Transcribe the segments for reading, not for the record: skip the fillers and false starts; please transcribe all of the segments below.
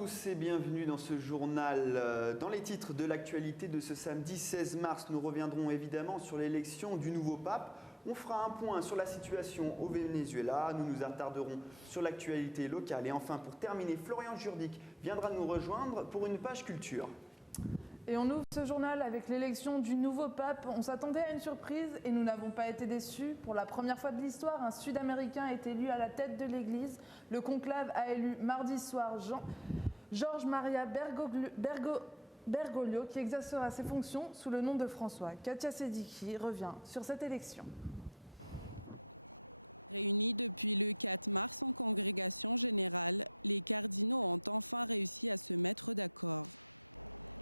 tous et bienvenue dans ce journal. Dans les titres de l'actualité de ce samedi 16 mars, nous reviendrons évidemment sur l'élection du nouveau pape. On fera un point sur la situation au Venezuela, nous nous attarderons sur l'actualité locale et enfin pour terminer, Florian Jurdic viendra nous rejoindre pour une page culture. Et on ouvre ce journal avec l'élection du nouveau pape. On s'attendait à une surprise et nous n'avons pas été déçus. Pour la première fois de l'histoire, un Sud-Américain est élu à la tête de l'Église. Le conclave a élu mardi soir Jorge Maria Bergoglio qui exercera ses fonctions sous le nom de François. Katia Sediki revient sur cette élection. Réunis depuis le 4 mars en congrégation générale, les cardinaux ont enfin réussi à se mettre d'accord.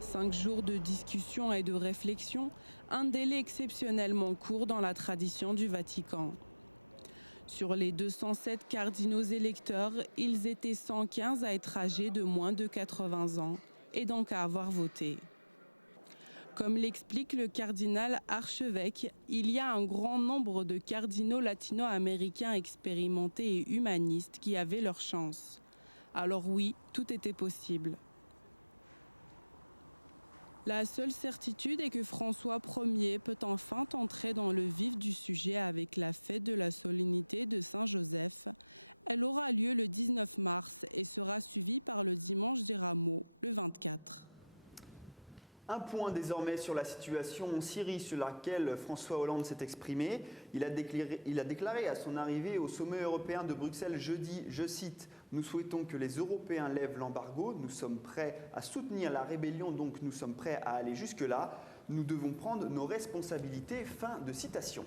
5 jours de discussion et de réflexion, un délai exceptionnellement court dans la tradition du Vatican. Sur les 207 cardinaux électeurs, ils étaient 115 à être âgés de moins de 80 ans et donc à avoir voté. Comme l'explique le cardinal archevêque, il y a un grand nombre de cardinaux latino-américains expérimentés et humanistes qui avaient leur chance. Alors oui, tout était possible. La seule certitude est que François Ier peut enfin entrer dans le vif du sujet avec la fête de la solennité de Saint-Joseph. Elle aura lieu le 19 mars et sera suivie par le dimanche des Rameaux, le 24. Un point désormais sur la situation en Syrie sur laquelle François Hollande s'est exprimé. Il a déclaré à son arrivée au sommet européen de Bruxelles jeudi, je cite, « Nous souhaitons que les Européens lèvent l'embargo, nous sommes prêts à soutenir la rébellion, donc nous sommes prêts à aller jusque-là. Nous devons prendre nos responsabilités. » Fin de citation.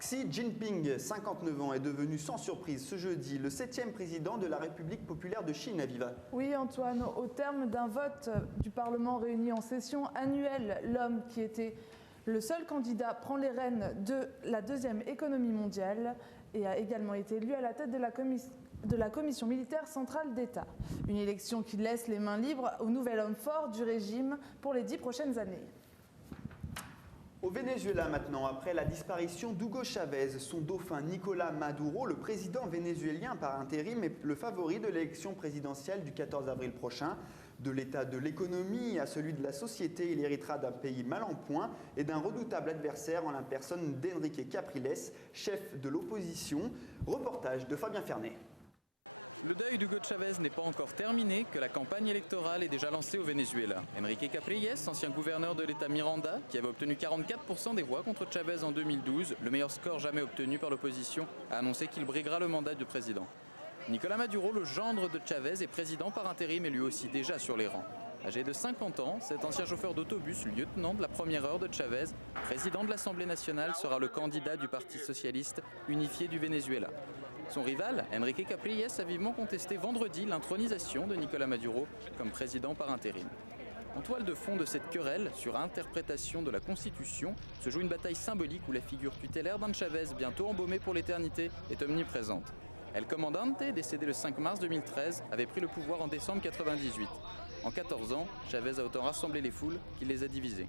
Xi Jinping, 59 ans, est devenu sans surprise ce jeudi le 7e président de la République populaire de Chine, Aviva. Oui Antoine, au terme d'un vote du Parlement réuni en session annuelle, l'homme qui était le seul candidat prend les rênes de la deuxième économie mondiale et a également été élu à la tête de la Commission militaire centrale d'État. Une élection qui laisse les mains libres au nouvel homme fort du régime pour les 10 prochaines années. Au Venezuela maintenant, après la disparition d'Hugo Chavez, son dauphin Nicolás Maduro, le président vénézuélien par intérim est le favori de l'élection présidentielle du 14 avril prochain. De l'état de l'économie à celui de la société, il héritera d'un pays mal en point et d'un redoutable adversaire en la personne d'Enrique Capriles, chef de l'opposition. Reportage de Fabien Fernet. Le deuil d'Hugo Chavez n'est pas encore terminé, que la campagne électorale est déjà lancée au Venezuela. Enrique Capriles, ancien gouverneur de l'État Miranda, qui avait obtenu 44% des voix contre Chavez en 2012, le meilleur score jamais obtenu par l'opposition, a annoncé qu'il briguera le mandat de président. Nicolás Maduro, le gendre de Chavez, est président par intérim et lui aussi déjà sur les rangs. Âgé de 50 ans, cet ancien chauffeur d'autobus, lieutenant de la première heure de Chavez, président de l'Assemblée nationale, sera le candidat du Parti socialiste unifié du Venezuela. Son rival, Enrique Capriles, a vivement contesté vendredi l'intronisation de Nicolás Maduro comme président par intérim. En toile de fond de cette querelle sur interprétation de la Constitution se joue une bataille symbolique où la figure tutélaire d'un Chavez bientôt embaumé pour l'éternité est omniprésente. El Comandante, décédé le 5 mars 2013, avait pris le pouvoir en décembre 1998. En 14 ans, Chavez a autant rassemblé les foules qu'il les a divisées.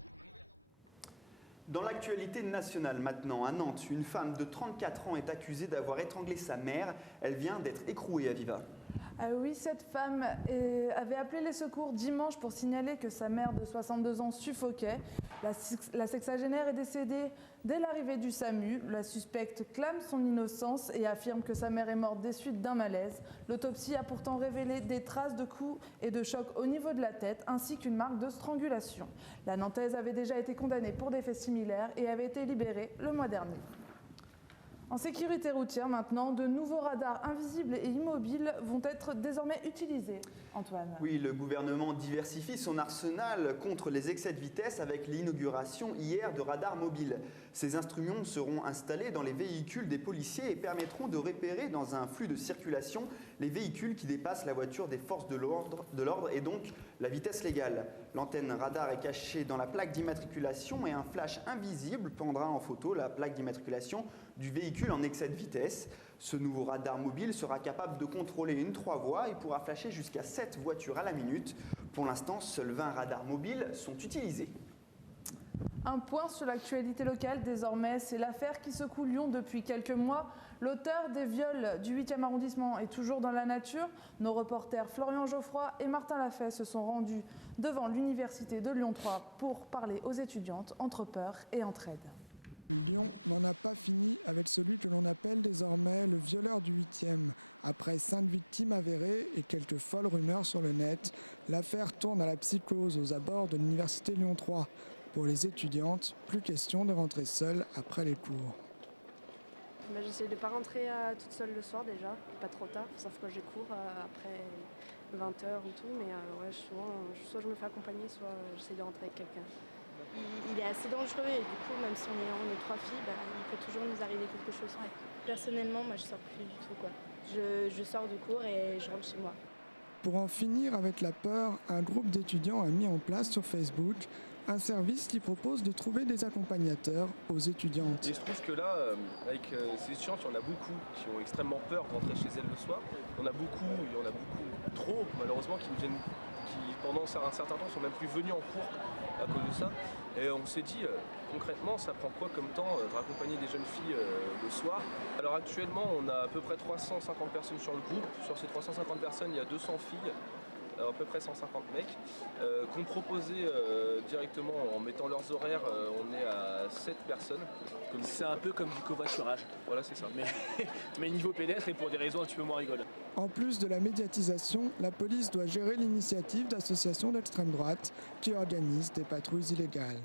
Dans l'actualité nationale maintenant, à Nantes, une femme de 34 ans est accusée d'avoir étranglé sa mère. Elle vient d'être écrouée, Aviva. Ah oui, cette femme avait appelé les secours dimanche pour signaler que sa mère de 62 ans suffoquait. La sexagénaire est décédée dès l'arrivée du SAMU. La suspecte clame son innocence et affirme que sa mère est morte des suites d'un malaise. L'autopsie a pourtant révélé des traces de coups et de chocs au niveau de la tête, ainsi qu'une marque de strangulation. La Nantaise avait déjà été condamnée pour des faits similaires et avait été libérée le mois dernier. En sécurité routière maintenant, de nouveaux radars invisibles et immobiles vont être désormais utilisés. Antoine. Oui, le gouvernement diversifie son arsenal contre les excès de vitesse avec l'inauguration hier de radars mobiles. Ces instruments seront installés dans les véhicules des policiers et permettront de repérer dans un flux de circulation les véhicules qui dépassent la voiture des forces de l'ordre et donc la vitesse légale. L'antenne radar est cachée dans la plaque d'immatriculation et un flash invisible prendra en photo la plaque d'immatriculation du véhicule en excès de vitesse. Ce nouveau radar mobile sera capable de contrôler une 3 voies et pourra flasher jusqu'à 7 voitures à la minute. Pour l'instant, seuls 20 radars mobiles sont utilisés. Un point sur l'actualité locale désormais, c'est l'affaire qui secoue Lyon depuis quelques mois. L'auteur des viols du 8e arrondissement est toujours dans la nature. Nos reporters Florian Geoffroy et Martin Lafay se sont rendus devant l'université de Lyon 3 pour parler aux étudiantes entre peur et entraide. Lyon n'en a pas fini avec celui que l'on appelle désormais le violeur du 8e. Après 5 victimes avérées et quelques folles rumeurs sur le net, l'affaire tourne à la psychose aux abords de l'université Lyon 3. Pour les étudiantes, plus question de rentrer seules après les cours. J'essaie de ne pas rentrer toute seule le soir déjà, pas trop tard, sauf quand j'ai cours après 20h ou tout, mais ouais, souvent, soit je me fais accompagner, soit j'essaie de rentrer avec quelqu'un. Il est assez dangereux et du coup, même si on est 3 filles, il peut toujours nous arriver quelque chose. Ouais. Personnellement, moi je sors plus du tout, quoi. Je sors du cours et je rentre chez moi. Pour en finir avec la peur, un groupe d'étudiants a mis en place sur Facebook un service qui propose de trouver des accompagnateurs aux étudiantes. Et il se trouve que là, avec ces étudiantes, il y en a beaucoup qui ont extrêmement peur de rentrer chez elles le soir. Il y en a beaucoup trop malheureusement, qui pendant un certain temps sont même plus venus en cours à cause de ça. Et on s'est dit, concrètement, ça prend quoi comme temps de raccompagner des jeunes filles le soir? Alors actuellement, on a à peu près 350 personnes sur le groupe. Sur ces 350 personnes, il y a 200 filles. À peu près 150 mecs, qu'on proposait directement en mettant leurs horaires, on est à 7 personnes. C'est un peu comme du covoiturage. Voilà, c'est ça. Mais niveau pédestre et pour des raisons un petit peu moins rigoles. En plus de la médiatisation, la police doit gérer l'initiative d'associations d'extrême droite qui organisent des patrouilles illégales.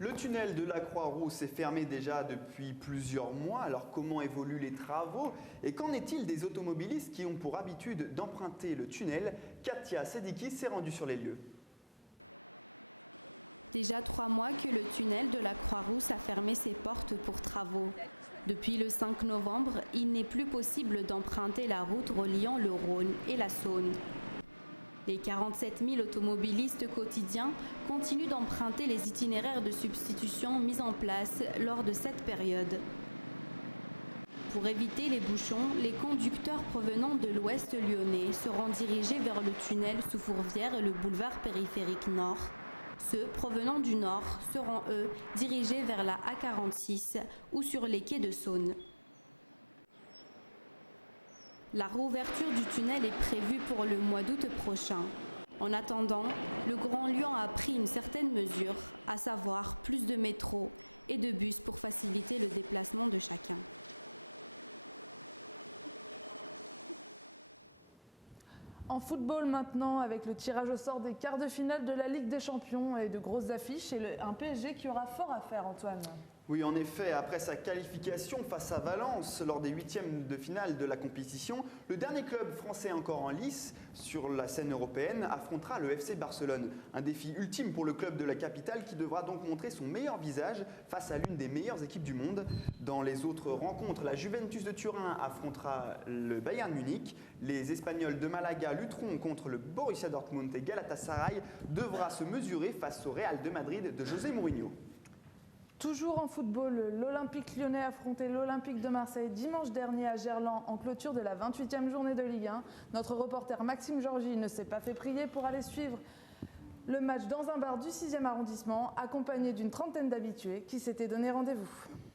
Le tunnel de la Croix-Rousse est fermé déjà depuis plusieurs mois. Alors comment évoluent les travaux? Et qu'en est-il des automobilistes qui ont pour habitude d'emprunter le tunnel? Katia Sediki s'est rendue sur les lieux. Déjà 3 mois que le tunnel de la Croix-Rousse a fermé ses portes pour travaux. Depuis le 5 novembre, il n'est plus possible d'emprunter la route reliant le Rhône et la Saône. Les 47 000 automobilistes quotidiens continuent d'emprunter les itinéraires de substitution mis en place lors de cette période. Pour éviter les bouchons, les conducteurs provenant de l'ouest lyonnais seront dirigés vers le tunnel sous Fourvière et le boulevard périphérique nord. Ceux provenant du nord seront, eux, dirigés vers la A46 ou sur les quais de Saône. La réouverture du tunnel est prévue pour le mois d'août prochain. En attendant, le Grand Lyon a pris une certaine mesure, à savoir plus de métro et de bus pour faciliter le déplacement de chacun. En football maintenant, avec le tirage au sort des quarts de finale de la Ligue des Champions et de grosses affiches, et un PSG qui aura fort à faire, Antoine. Oui, en effet, après sa qualification face à Valence lors des 8e de finale de la compétition, le dernier club français encore en lice sur la scène européenne affrontera le FC Barcelone. Un défi ultime pour le club de la capitale qui devra donc montrer son meilleur visage face à l'une des meilleures équipes du monde. Dans les autres rencontres, la Juventus de Turin affrontera le Bayern Munich. Les Espagnols de Malaga lutteront contre le Borussia Dortmund et Galatasaray devra se mesurer face au Real de Madrid de José Mourinho. Toujours en football, l'Olympique lyonnais affrontait l'Olympique de Marseille dimanche dernier à Gerland en clôture de la 28e journée de Ligue 1. Notre reporter Maxime Georgi ne s'est pas fait prier pour aller suivre le match dans un bar du 6e arrondissement, accompagné d'une trentaine d'habitués qui s'étaient donné rendez-vous.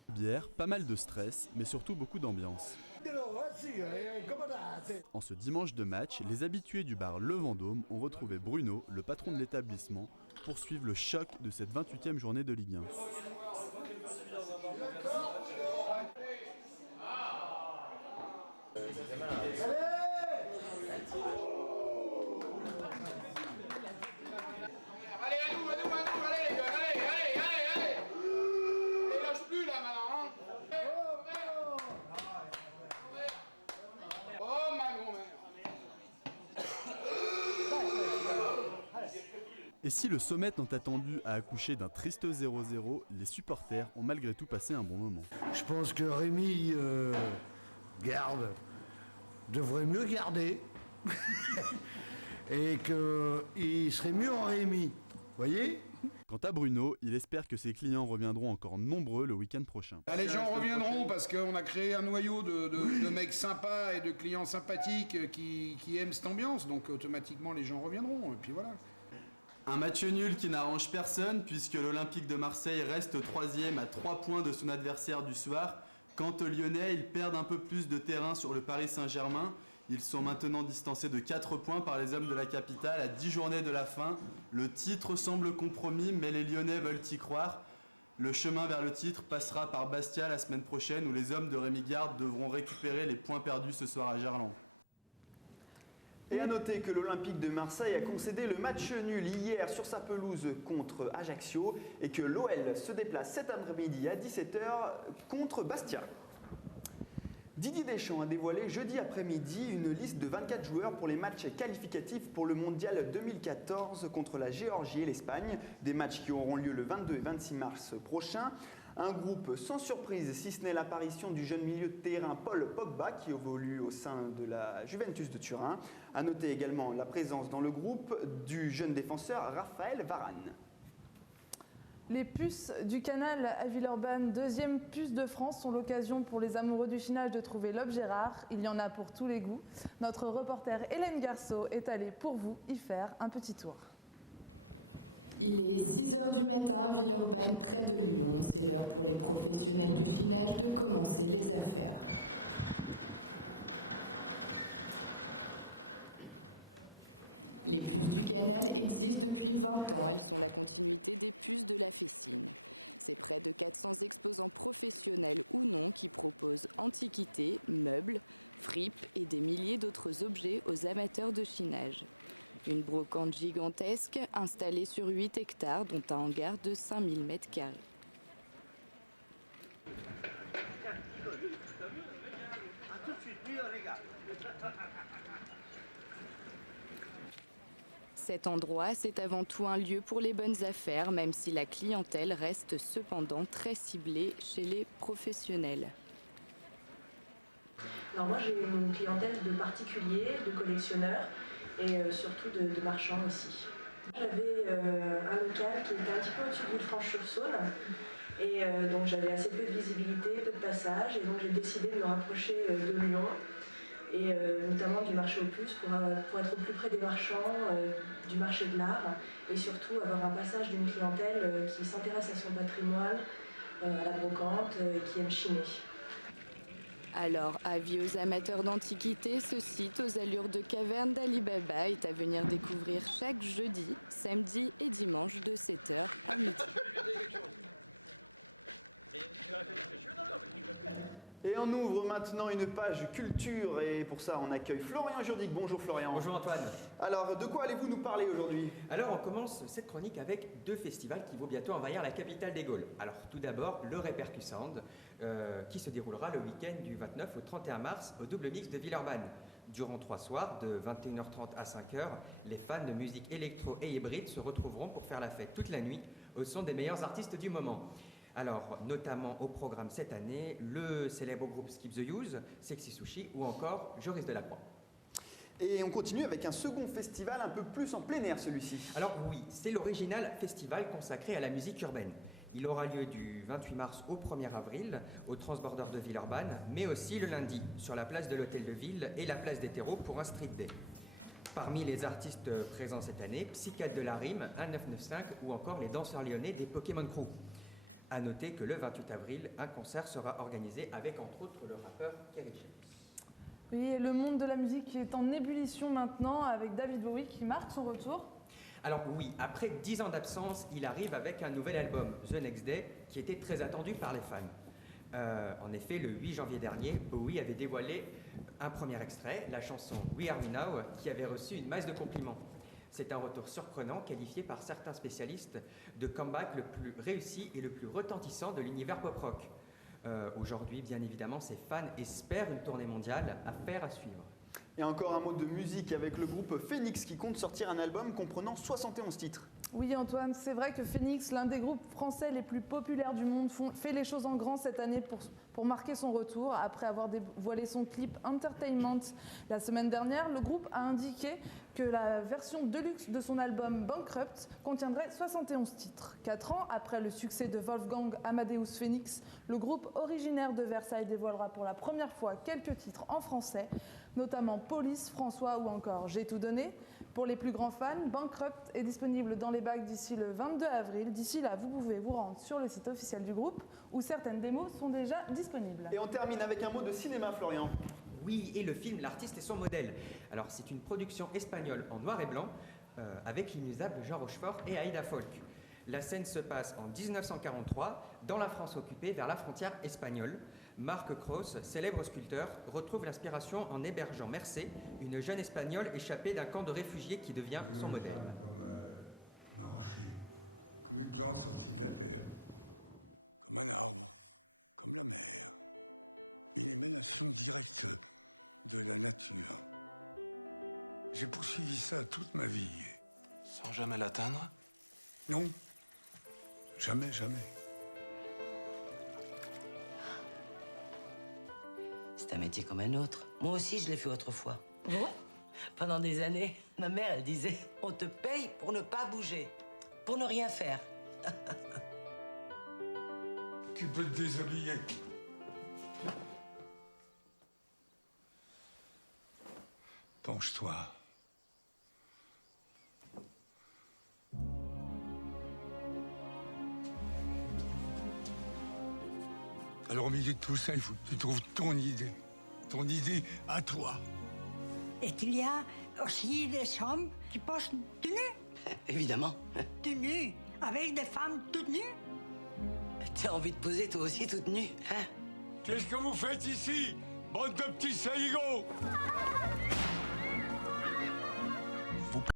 Bière, pas mal de stress, mais surtout beaucoup d'ambiance. En ce dimanche de match, les habitués du bar Le Vendôme ont retrouvé Bruno, le patron de l'établissement, pour suivre le choc de cette 28e journée de Ligue 1. Et si le sommet tant attendu a accouché d'un triste 0-0, les supporters ont malgré tout passé un bon moment. Je pense que Rémi devrait mieux garder et qu'il serait mieux en Rémi, voyez ? Quant à Bruno, il espère que ses clients reviendront encore nombreux le week-end prochain. Les gens reviendront parce qu'on a créé un noyau de mecs sympas et de clients sympathiques qui aiment cette ambiance, donc automatiquement les gens reviendront, et puis voilà. Un match nul qui n'arrange personne puisque l'Olympique de Marseille reste 3e à 3 points de son adversaire du soir. Quant aux Lyonnais, ils perdent un peu plus de terrain sur le Paris Saint-Germain. Ils sont maintenant distancés de 4 points par les hommes de la capitale à 10 journées de la fin. Le titre semble compromis, mais les Lyonnais veulent y croire. Le chemin vers le titre passera par Bastia la semaine prochaine, où les hommes de Rémi Garde devront récupérer les points perdus ce soir à Gerland. Et à noter que l'Olympique de Marseille a concédé le match nul hier sur sa pelouse contre Ajaccio et que l'OL se déplace cet après-midi à 17h contre Bastia. Didier Deschamps a dévoilé jeudi après-midi une liste de 24 joueurs pour les matchs qualificatifs pour le Mondial 2014 contre la Géorgie et l'Espagne, des matchs qui auront lieu le 22 et 26 mars prochain. Un groupe sans surprise, si ce n'est l'apparition du jeune milieu de terrain Paul Pogba qui évolue au sein de la Juventus de Turin. À noter également la présence dans le groupe du jeune défenseur Raphaël Varane. Les puces du canal à Villeurbanne, deuxième puce de France, sont l'occasion pour les amoureux du chinage de trouver l'objet rare. Il y en a pour tous les goûts. Notre reporter Hélène Garceau est allée pour vous y faire un petit tour. Il est 6h du matin à Villeurbanne, près de Lyon. C'est l'heure pour les professionnels du chinage de commencer les affaires. Les puces du canal existent depuis 20 ans. Elles sont la continuité des puces de la Fessine. C'est près de 400 exposants professionnels ou non qui proposent antiquités, meubles, fripes et des milliers d'autres objets aux amateurs de chinage. Une brocante gigantesque installée sur 8 hectares, dont un hangar de 5000 m². Cet endroit, c'est avant tout un lieu pour les bonnes affaires, même si la clientèle reste cependant très ciblée chez les professionnels. Alors moi, j'ai une clientèle de particuliers, de collectionneurs et surtout de marchands aussi. J'avais un local qui était un petit peu au-dessus de Villefranche-sur-Saône et donc j'avais assez peu de visibilité, peu de passage et donc j'ai décidé de me rapprocher de Lyon et notamment du marché aux puces pour être au plus près des marchands, du marché de l'art et surtout avoir un passage d'une clientèle qui s'intéresse à son patrimoine, à la brocante et qui aime chiner. Alors, avis aux amateurs d'antiquités, ce site aux allures de caverne d'Ali Baba est à venir découvrir chaque jeudi, samedi et dimanche de 7h à midi. Et on ouvre maintenant une page culture et pour ça on accueille Florian Jourdic. Bonjour Florian. Bonjour Antoine. Alors de quoi allez-vous nous parler aujourd'hui? Alors on commence cette chronique avec 2 festivals qui vont bientôt envahir la capitale des Gaules. Alors tout d'abord le Repercusound qui se déroulera le week-end du 29 au 31 mars au Double Mix de Villeurbanne. Durant 3 soirs, de 21h30 à 5h, les fans de musique électro et hybride se retrouveront pour faire la fête toute la nuit au son des meilleurs artistes du moment. Alors, notamment au programme cette année, le célèbre groupe Skip the Use, Sexy Sushi ou encore Joris Delacroix. Et on continue avec un second festival un peu plus en plein air celui-ci. Alors oui, c'est l'Original Festival consacré à la musique urbaine. Il aura lieu du 28 mars au 1er avril au Transborder de Villeurbanne, mais aussi le lundi sur la place de l'Hôtel de Ville et la place des Terreaux pour un street day. Parmi les artistes présents cette année, Psychiatre de la Rime, 1995 ou encore les danseurs lyonnais des Pokémon Crew. A noter que le 28 avril, un concert sera organisé avec entre autres le rappeur Kerry James. Oui, et le monde de la musique est en ébullition maintenant avec David Bowie qui marque son retour. Alors oui, après 10 ans d'absence, il arrive avec un nouvel album, The Next Day, qui était très attendu par les fans. En effet, le 8 janvier dernier, Bowie avait dévoilé un premier extrait, la chanson We Are Me Now, qui avait reçu une masse de compliments. C'est un retour surprenant, qualifié par certains spécialistes de comeback le plus réussi et le plus retentissant de l'univers pop-rock. Aujourd'hui, bien évidemment, ses fans espèrent une tournée mondiale, affaire à suivre. Et encore un mot de musique avec le groupe Phoenix qui compte sortir un album comprenant 71 titres. Oui Antoine, c'est vrai que Phoenix, l'un des groupes français les plus populaires du monde, fait les choses en grand cette année pour marquer son retour. Après avoir dévoilé son clip Entertainment la semaine dernière, le groupe a indiqué que la version deluxe de son album Bankrupt contiendrait 71 titres. 4 ans après le succès de Wolfgang Amadeus Phoenix, le groupe originaire de Versailles dévoilera pour la première fois quelques titres en français. notamment Police, François ou encore J'ai tout donné. Pour les plus grands fans, Bankrupt est disponible dans les bacs d'ici le 22 avril. D'ici là, vous pouvez vous rendre sur le site officiel du groupe où certaines démos sont déjà disponibles. Et on termine avec un mot de cinéma, Florian. Oui, et le film L'artiste et son modèle. Alors, c'est une production espagnole en noir et blanc avec l'inusable Jean Rochefort et Aïda Folk. La scène se passe en 1943, dans la France occupée, vers la frontière espagnole. Marc Cros, célèbre sculpteur, retrouve l'inspiration en hébergeant Mercé, une jeune espagnole échappée d'un camp de réfugiés qui devient son modèle. Comme un rocher, comme une plante sortie de la terre, comme un arbre, comme la mer. Une émanation directe de la nature. J'ai poursuivi ça toute ma vie. Sans jamais l'atteindre? Non. Jamais, jamais. C'est un métier comme un autre. Moi aussi, je l'ai fait autrefois. Ouais. Pendant des années, ma mère, elle disait « On te paye pour ne pas bouger, pour ne rien faire. » Tu peux te déshabiller. Penche-toi. Alors, au milieu de tout ça, il faut que tu trouves ton idée. Ton idée à toi. Et il y a aussi des hommes qui posent tout nus. Évidemment. Tout nus, avec des femmes toutes nues. T'as envie de poser toi aussi toute nue, hein? Qu'est-ce que vous faites ici, bande de petits saligots?